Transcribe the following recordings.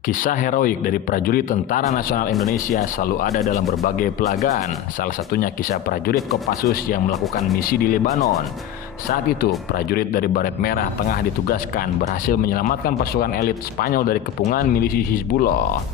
Kisah heroik dari prajurit Tentara Nasional Indonesia selalu ada dalam berbagai pelagaan. Salah satunya kisah prajurit Kopassus yang melakukan misi di Lebanon. Saat itu, prajurit dari Baret Merah tengah ditugaskan berhasil menyelamatkan pasukan elit Spanyol dari kepungan milisi Hizbullah.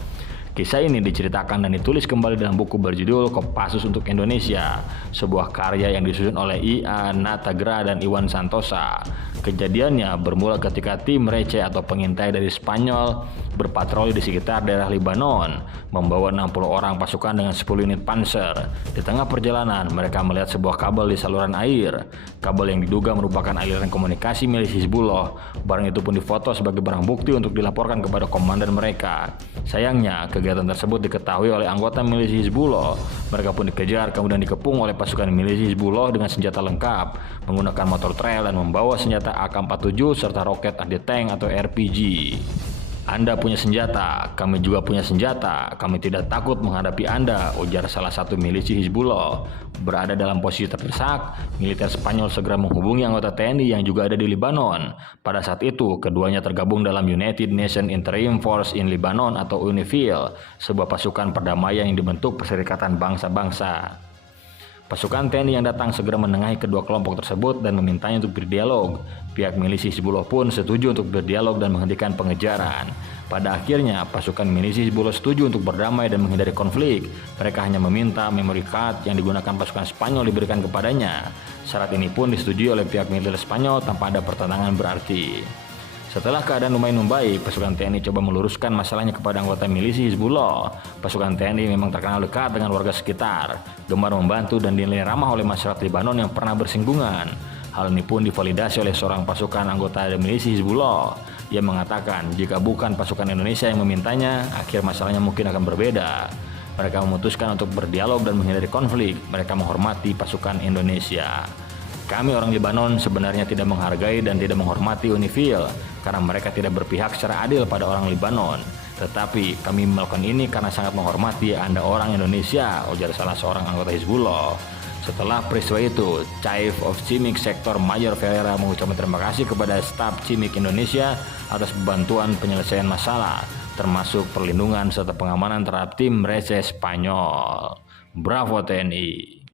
Kisah ini diceritakan dan ditulis kembali dalam buku berjudul Kopassus untuk Indonesia, sebuah karya yang disusun oleh I.A. Natagra dan Iwan Santosa. Kejadiannya bermula ketika tim recce atau pengintai dari Spanyol berpatroli di sekitar daerah Lebanon, membawa 60 orang pasukan dengan 10 unit panser. Di tengah perjalanan, mereka melihat sebuah kabel di saluran air. Kabel yang diduga merupakan aliran komunikasi milik Hizbullah. Barang itu pun difoto sebagai barang bukti untuk dilaporkan kepada komandan mereka. Sayangnya, kegiatan tersebut diketahui oleh anggota milisi Hizbullah. Mereka pun dikejar kemudian dikepung oleh pasukan milisi Hizbullah dengan senjata lengkap, menggunakan motor trail dan membawa senjata AK-47 serta roket anti-tank atau RPG. Anda punya senjata, kami juga punya senjata, kami tidak takut menghadapi Anda, ujar salah satu milisi Hizbullah. Berada dalam posisi terdesak, militer Spanyol segera menghubungi anggota TNI yang juga ada di Lebanon. Pada saat itu, keduanya tergabung dalam United Nations Interim Force in Lebanon atau UNIFIL, sebuah pasukan perdamaian yang dibentuk Perserikatan Bangsa-Bangsa. Pasukan TNI yang datang segera menengahi kedua kelompok tersebut dan memintanya untuk berdialog. Pihak milisi Hizbullah pun setuju untuk berdialog dan menghentikan pengejaran. Pada akhirnya, pasukan milisi Hizbullah setuju untuk berdamai dan menghindari konflik. Mereka hanya meminta memory card yang digunakan pasukan Spanyol diberikan kepadanya. Syarat ini pun disetujui oleh pihak militer Spanyol tanpa ada pertentangan berarti. Setelah keadaan lumayan membaik, pasukan TNI coba meluruskan masalahnya kepada anggota milisi Hizbullah. Pasukan TNI memang terkenal dekat dengan warga sekitar, gemar membantu dan dinilai ramah oleh masyarakat Lebanon yang pernah bersinggungan. Hal ini pun divalidasi oleh seorang pasukan anggota milisi Hizbullah. Ia mengatakan jika bukan pasukan Indonesia yang memintanya, akhir masalahnya mungkin akan berbeda. Mereka memutuskan untuk berdialog dan menghindari konflik. Mereka menghormati pasukan Indonesia. Kami orang Lebanon sebenarnya tidak menghargai dan tidak menghormati UNIFIL karena mereka tidak berpihak secara adil pada orang Lebanon. Tetapi kami melakukan ini karena sangat menghormati Anda orang Indonesia, ujar salah seorang anggota Hizbullah. Setelah peristiwa itu, Chief of CIMIC Sektor Mayor Ferreira mengucapkan terima kasih kepada staf CIMIC Indonesia atas bantuan penyelesaian masalah, termasuk perlindungan serta pengamanan terhadap tim recce Spanyol. Bravo TNI!